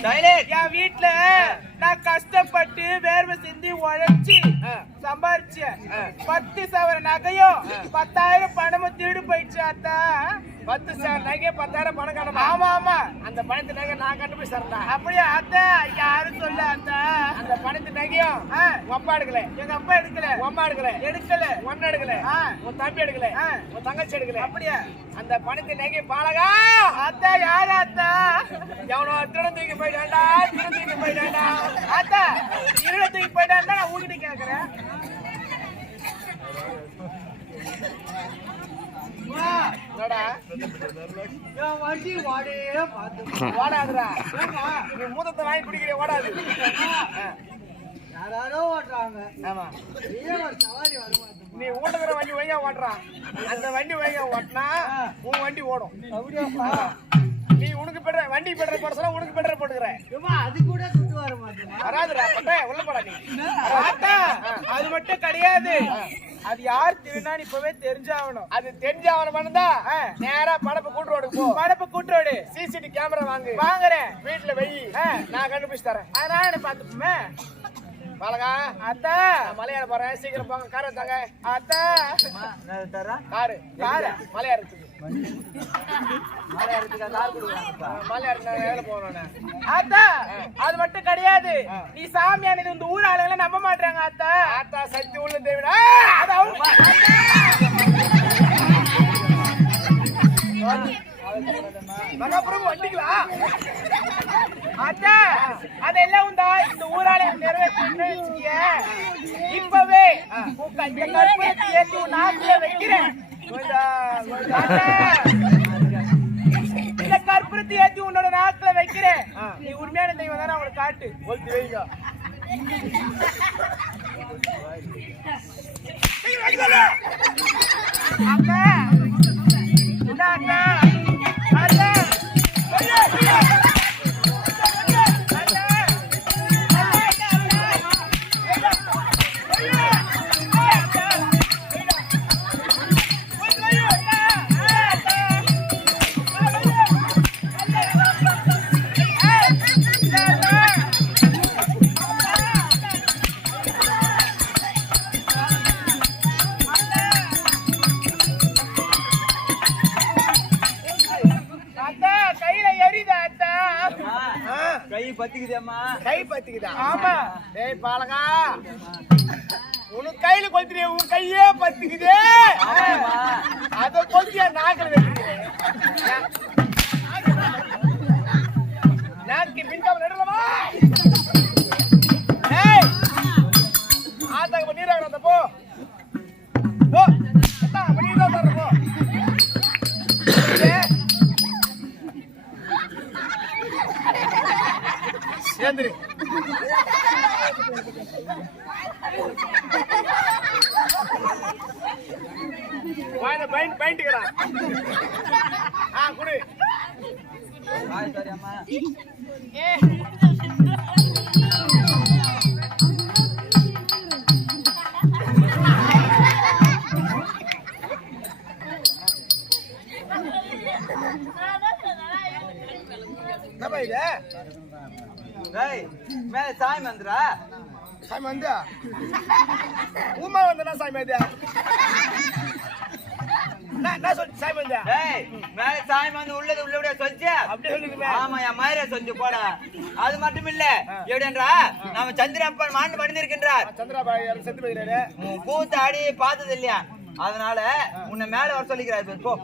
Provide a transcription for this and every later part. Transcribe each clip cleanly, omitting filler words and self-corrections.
என் வீட்டுல நான் கஷ்டப்பட்டு வேர்வை சிந்தி உழைச்சி சம்பாரிச்சேன் 10 சவர நகையும் 10,000 பணமும் திருடு போயிடுச்சு அத்தா. 10 சவர நகை 10,000 பணம் கட்டணும். ஆமா ஆமா, அந்த பணத்து நகை நான் கண்டு போய் தரேன். அப்படியே அத்தா? யாரும் சொல்ல அத்தா. அந்த பணத்து நகையும் அப்பா எடுக்கல, எங்க அப்பா எடுக்கல, அம்மா எடுக்கல, ஒன்னு எடுக்கல, உன் தம்பி எடுக்கல, உன் தங்கச்சி எடுக்கல. அப்படியே அந்த பணத்து நகை பாலகா அத்தா. யாரு அத்தா? எவனோ திருடன் தூக்கி போயிட்டாண்டா, திருடன் தூக்கி போயிட்டாண்டா. அத்தா இருட தூக்கி போயிட்டான் நான் உங்ககிட்ட கேக்குறேன். வண்டி ஓடாதுடா, நீ மூத்தத்தை வாங்கி குடிக்கிற ஓடாது. யாரோ ஓட்டுறாங்க. ஆமா, சவாரி வருமாட்டேன். நீ ஓட்டுக்கிற வண்டி வைங்க ஓட்டுறான், அந்த வண்டி வைங்க ஓட்டினா உன் வண்டி ஓடும். நீ உனக்கு பெட்ரோல் வண்டி பெட்ரோல் போட சொன்னா உனக்கு பெட்ரோல் போட்டுக்கிற. அது கூட சுட்டு வர மாட்டேன். வராதுடா, உள்ள போடா நீ. அது மட்டும் கிடையாது, அது யார் திருநான்னு இப்பவே தெரிஞ்சாகணும். அது தெரிஞ்சாகணும் தான் நேரா படப்பு கூட்டுரோடு போ. படப்பு கூட்டுரோடு சிசிடிவி கேமரா வாங்குறேன், வீட்டுல வை, நான் கண்டுபிடிச்சு தரேன். அதனால பாத்துப்போமே. பாலகா அத்தா மலையாள போறேன், சீக்கிரம் போங்க. கார் எடுத்தாங்க. அத்தா காரு மலையாளத்துக்கு அத்தா அது மட்டும் கிடையாது. நீ சாமியானது இந்த ஊர் ஆளுங்க நம்ப மாட்டாங்க. அத்தா ஆத்தா சக்தி உள்ள தேவிடா. மகாபுரம் வண்டிங்களா? அத்தா அதெல்லாம் உண்டா இந்த ஊரால நிறைவேற்ற இப்பவே ஏற்றி நாட்டுல வைக்கிறேன். இந்த கற்பூரத்தை ஏற்றி உன்னோட நாட்டுல வைக்கிறேன். நீ உண்மையான தெய்வம் தானே அவங்களை காட்டு. ஒழுத்து வைங்க. அக்கா என்ன அக்கா? அக்கா கை பத்திக்குதா? ஆமா. டேய் பாலகா, உனக்கு கையில கொளுத்துறிய, உன் கையே பத்திக்குதே. அத கொளுத்தியா நாக்கில் வைக்கிறேன். நாக்கி பின்காம நடுறவா. ஏய் ஆத்தாக்கு நீராக அந்த போ போ. அத்தா நீரா தர போ. சேந்திரி வாயில பைண்ட்டுக்கிறா. குடு. என்னப்பா இது? மேல சாமி வந்துடா. சாமி வந்தா உமா வந்தா சாமி வந்தா நான் சொல்லி சாமி வந்தா. மேல சாமி வந்து உள்ளது உள்ளபடியா சொல்லிச்சு. அப்படி சொல்லுங்க. ஆமா, என் மயிரை சொல்லி போட. அது மட்டும் இல்ல, எப்படின்றா நம்ம சந்திரப்பன் மாண்டு மடிந்திருக்கின்றார். சந்திராபாய் செத்து போயிடாரு. கூத்தாடி பார்த்தது இல்லையா, அதனால உன்னை மேல வர சொல்லிக்கிறாரு. போ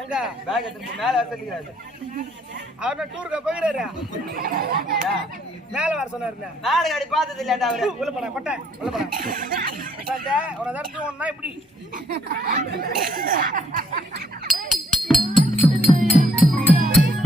எங்க பேக் எடுத்து மேல வர சொல்லிக்கிறாரு. அவர் டூருக்கு போயிடாரு, மேல வர சொன்னாரு. நாடு காடி பார்த்தது இல்லையாண்டா அவரு. உள்ள போன கொட்டை உள்ள போன உன தரத்து ஒன்னா இப்படி